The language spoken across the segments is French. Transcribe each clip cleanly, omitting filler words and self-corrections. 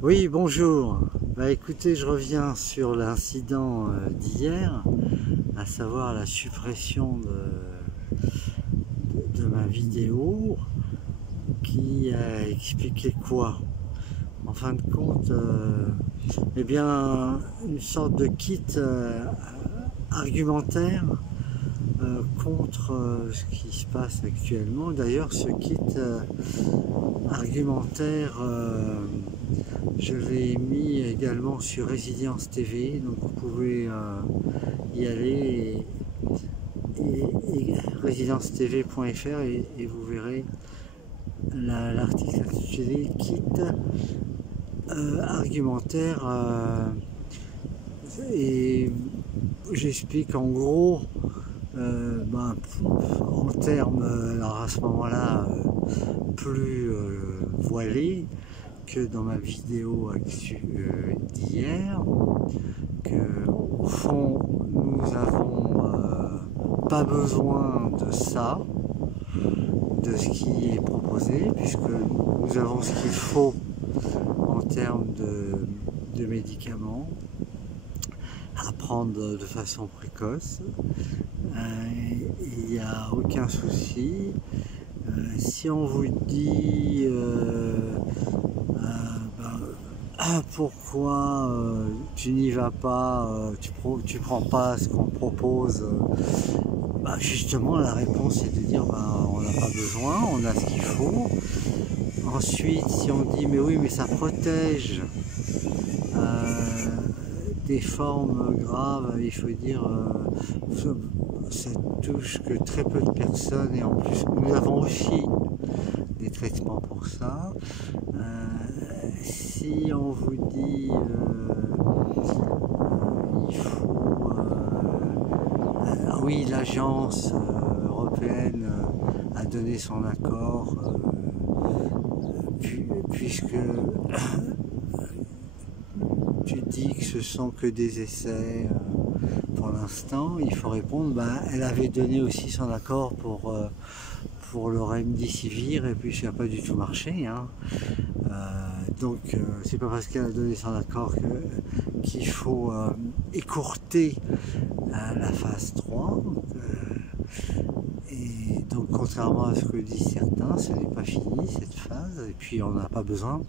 Oui, bonjour. Écoutez, je reviens sur l'incident d'hier, à savoir la suppression de ma vidéo qui expliquait quoi? En fin de compte, eh bien, une sorte de kit argumentaire contre ce qui se passe actuellement. D'ailleurs, ce kit argumentaire, je l'ai mis également sur Résilience TV, donc vous pouvez y aller et résilience-tv.fr et vous verrez l'article intitulé Kit argumentaire et j'explique en gros en termes alors à ce moment-là plus voilés que dans ma vidéo d'hier, que au fond nous avons pas besoin de ça, de ce qui est proposé, puisque nous avons ce qu'il faut en termes de médicaments à prendre de façon précoce. Il n'y a aucun souci. Si on vous dit pourquoi tu n'y vas pas, tu prends pas ce qu'on propose, justement la réponse est de dire on n'a pas besoin, on a ce qu'il faut. Ensuite, si on dit mais oui mais ça protège des formes graves, il faut dire ça touche que très peu de personnes et en plus nous avons aussi des traitements pour ça. Si on vous dit il faut oui, l'agence européenne a donné son accord puisque tu dis que ce sont que des essais pour l'instant, il faut répondre elle avait donné aussi son accord pour le remdesivir et puis ça n'a pas du tout marché, hein. Donc c'est pas parce qu'elle a donné son accord qu'il faut écourter la phase 3. Et donc contrairement à ce que disent certains, ce n'est pas fini cette phase et puis on n'a pas besoin.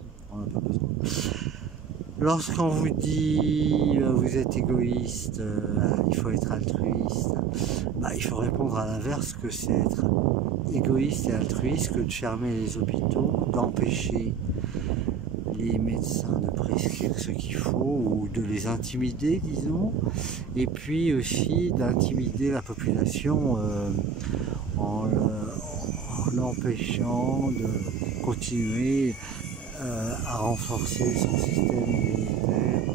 Lorsqu'on vous dit vous êtes égoïste, il faut être altruiste, il faut répondre à l'inverse, que c'est être égoïste et altruiste que de fermer les hôpitaux, d'empêcher les médecins de prescrire ce qu'il faut ou de les intimider, disons, et puis aussi d'intimider la population en l'empêchant de continuer à renforcer son système immunitaire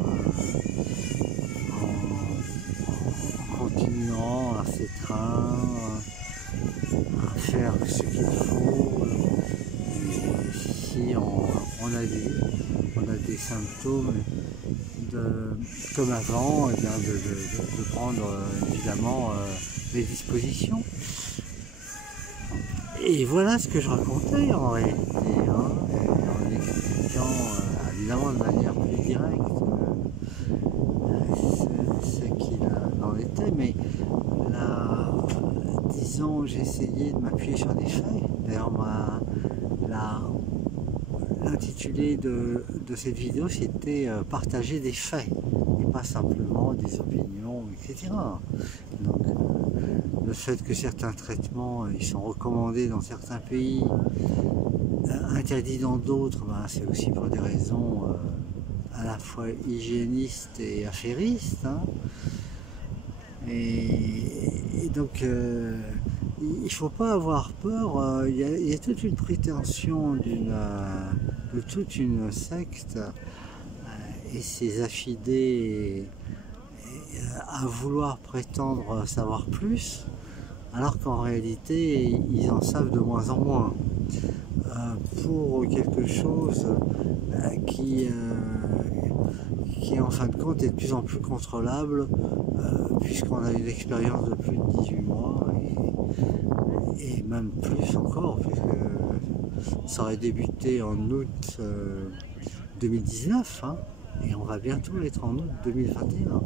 en continuant à s'étreindre, à faire ce qu'il faut. Si on a des symptômes comme avant, et bien de prendre évidemment les dispositions. Et voilà ce que je racontais en réalité, hein, en expliquant évidemment de manière plus directe ce qu'il en était, mais là, disons, j'ai essayé de m'appuyer sur des faits. D'ailleurs, l'intitulé de cette vidéo, c'était partager des faits, et pas simplement des opinions, etc. Donc, le fait que certains traitements ils sont recommandés dans certains pays, interdits dans d'autres, c'est aussi pour des raisons à la fois hygiénistes et affairistes, hein. Et donc il ne faut pas avoir peur, il y a toute une prétention de toute une secte et ses affidés à vouloir prétendre savoir plus, alors qu'en réalité ils en savent de moins en moins pour quelque chose qui en fin de compte est de plus en plus contrôlable puisqu'on a une expérience de plus de 18 mois et même plus encore puisque ça aurait débuté en août 2019, hein, et on va bientôt être en août 2021.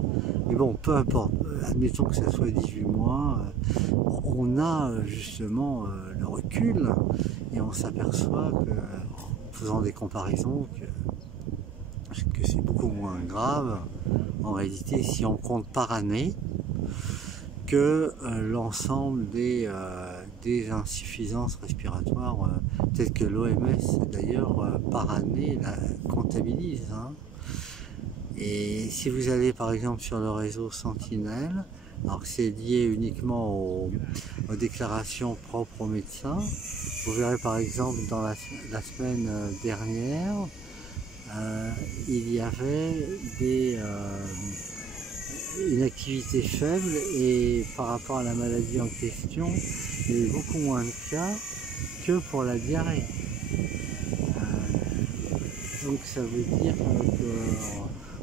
Mais bon, peu importe, admettons que ça soit 18 mois, on a justement le recul et on s'aperçoit que, en faisant des comparaisons, que c'est beaucoup moins grave en réalité si on compte par année que l'ensemble des insuffisances respiratoires, peut-être que l'OMS d'ailleurs par année la comptabilise. Hein. Et si vous allez par exemple sur le réseau Sentinelle, alors que c'est lié uniquement aux déclarations propres aux médecins, vous verrez par exemple dans la semaine dernière, il y avait une activité faible et par rapport à la maladie en question, il y avait beaucoup moins de cas que pour la diarrhée. Donc ça veut dire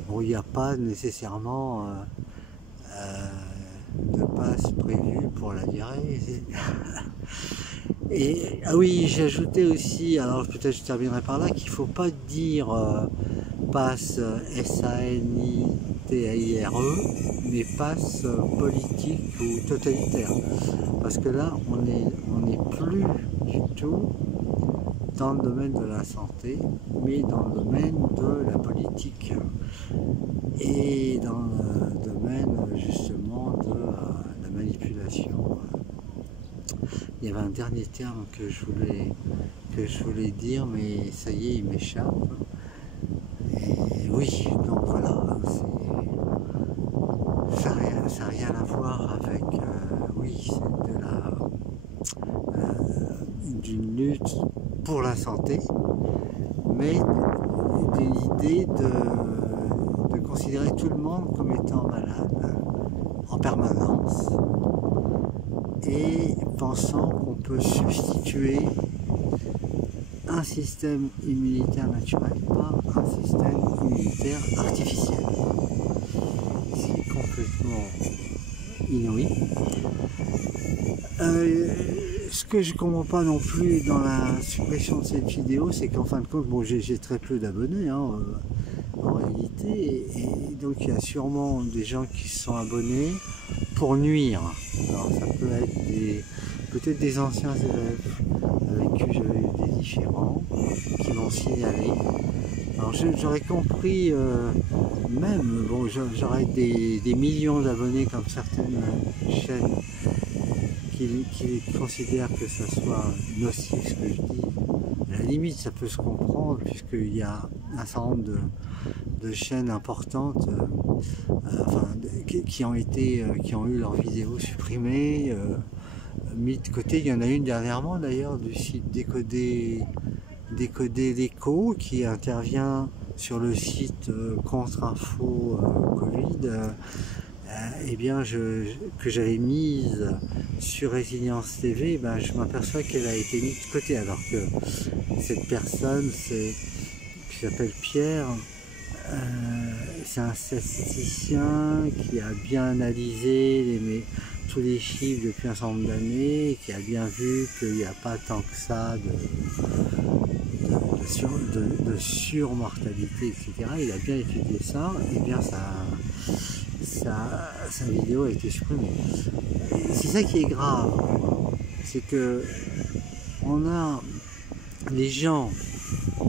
qu'il n'y a pas nécessairement de passe prévu pour la diarrhée. Et ah oui, j'ai ajouté aussi, alors peut-être je terminerai par là, qu'il ne faut pas dire passe S-A-N-I-T-A-I-R-E, mais passe politique ou totalitaire. Parce que là, on n'est plus du tout dans le domaine de la santé, mais dans le domaine de la politique. Et dans le domaine justement de la manipulation. Il y avait un dernier terme que je voulais dire, mais ça y est, il m'échappe. Et oui, donc voilà, ça n'a rien à voir avec, oui, c'est d'une lutte pour la santé, mais d'une idée de considérer tout le monde comme étant malade en permanence et pensant qu'on peut substituer un système immunitaire naturel par un système immunitaire artificiel. C'est complètement inouï. Ce que je ne comprends pas non plus dans la suppression de cette vidéo, c'est qu'en fin de compte, bon, j'ai très peu d'abonnés en réalité, et donc il y a sûrement des gens qui se sont abonnés pour nuire. Alors ça peut être peut-être des anciens élèves avec qui j'avais eu des différends, qui m'ont signalé. Alors j'aurais compris, même, bon, j'aurais des millions d'abonnés comme certaines chaînes qui considèrent que ça soit nocif ce que je dis. À la limite, ça peut se comprendre puisqu'il y a un certain nombre de chaînes importantes qui ont eu leurs vidéos supprimées, mis de côté. Il y en a une dernièrement d'ailleurs du site Décoder l'écho qui intervient sur le site Contre-Info Covid. Eh bien, que j'avais mise sur Résilience TV, ben, je m'aperçois qu'elle a été mise de côté, alors que cette personne, qui s'appelle Pierre, c'est un statisticien qui a bien analysé tous les chiffres depuis un certain nombre d'années, qui a bien vu qu'il n'y a pas tant que ça de surmortalité, etc. Il a bien étudié ça, et bien sa vidéo a été supprimée. C'est ça qui est grave, c'est que on a les gens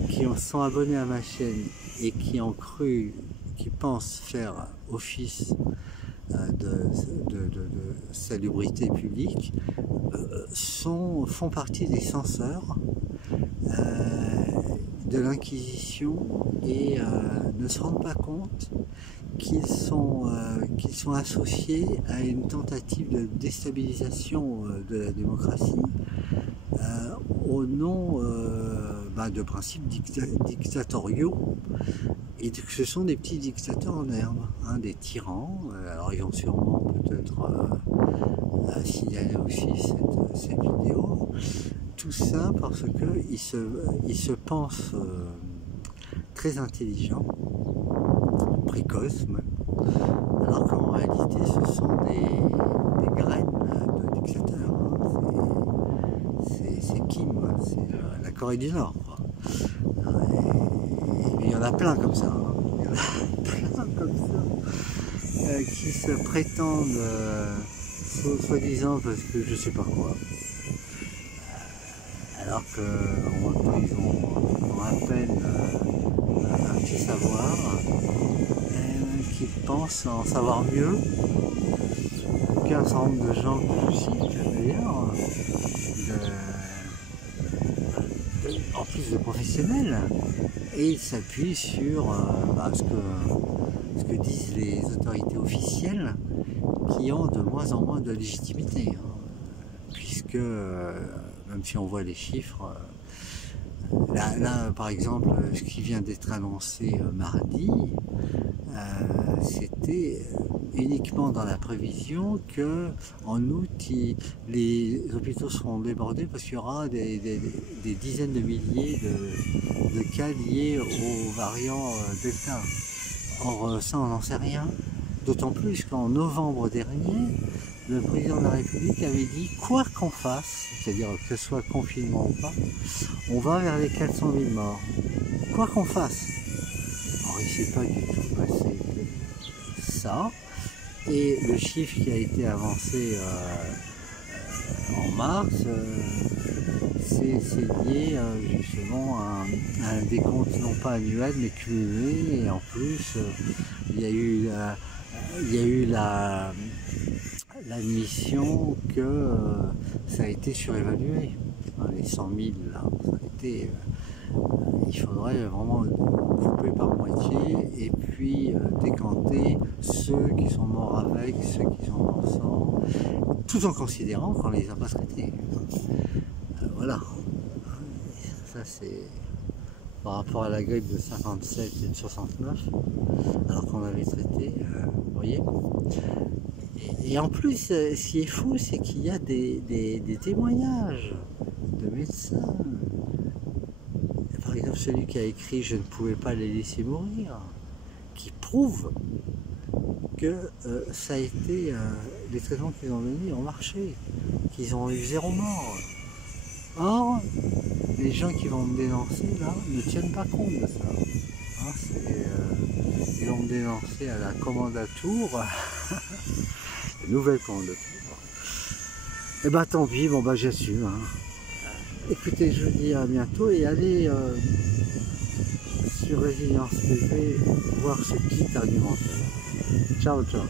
qui sont abonnés à ma chaîne et qui pensent faire office de salubrité publique, font partie des censeurs de l'Inquisition et ne se rendent pas compte qu'ils sont associés à une tentative de déstabilisation de la démocratie au nom de principes dictatoriaux, et que ce sont des petits dictateurs en herbe, hein, des tyrans. Alors ils ont sûrement peut-être signalé aussi cette vidéo. Tout ça parce qu'ils se pensent très intelligents, précoces même, alors qu'en réalité ce sont des graines de dictateurs. Hein. C'est Kim, c'est la Corée du Nord. Et il y en a a plein comme ça, hein. Il y en a plein comme ça, qui se prétendent, soi-disant parce que je sais pas quoi, alors qu'ils ont à peine un petit savoir, qu'ils pensent en savoir mieux qu'un certain nombre de gens que je cite d'ailleurs, en plus de professionnels, et ils s'appuient sur ce que disent les autorités officielles qui ont de moins en moins de légitimité, hein, puisque même si on voit les chiffres, là par exemple ce qui vient d'être annoncé mardi, c'était uniquement dans la prévision que en août les hôpitaux seront débordés parce qu'il y aura des dizaines de milliers de cas liés au variant Delta. Or ça on n'en sait rien, d'autant plus qu'en novembre dernier le président de la République avait dit quoi qu'on fasse, c'est-à-dire que ce soit confinement ou pas, on va vers les 400 000 morts, quoi qu'on fasse. Alors il ne s'est pas du tout passé ça, et le chiffre qui a été avancé en mars, c'est lié justement à un décompte non pas annuel mais cumulé, et en plus il y a eu l'admission que ça a été surévalué, les 100 000 là, ça a été, il faudrait vraiment couper par moitié et puis décanter ceux qui sont morts avec, ceux qui sont morts sans, tout en considérant qu'on les a pas traités. Voilà, ça c'est par rapport à la grippe de 57 et de 69, alors qu'on avait traité, vous voyez. Et en plus, ce qui est fou, c'est qu'il y a des témoignages de médecins. Par exemple, celui qui a écrit « Je ne pouvais pas les laisser mourir », qui prouve que ça a été, les traitements qu'ils ont donnés ont marché, qu'ils ont eu 0 mort. Or, les gens qui vont me dénoncer là ne tiennent pas compte de ça. Hein, ils vont me dénoncer à la commandature, la nouvelle commandature. Et bah tant pis, bon bah j'assume. Hein. Écoutez, je vous dis à bientôt et allez sur Résilience TV voir ce kit argumentaire. Ciao, ciao.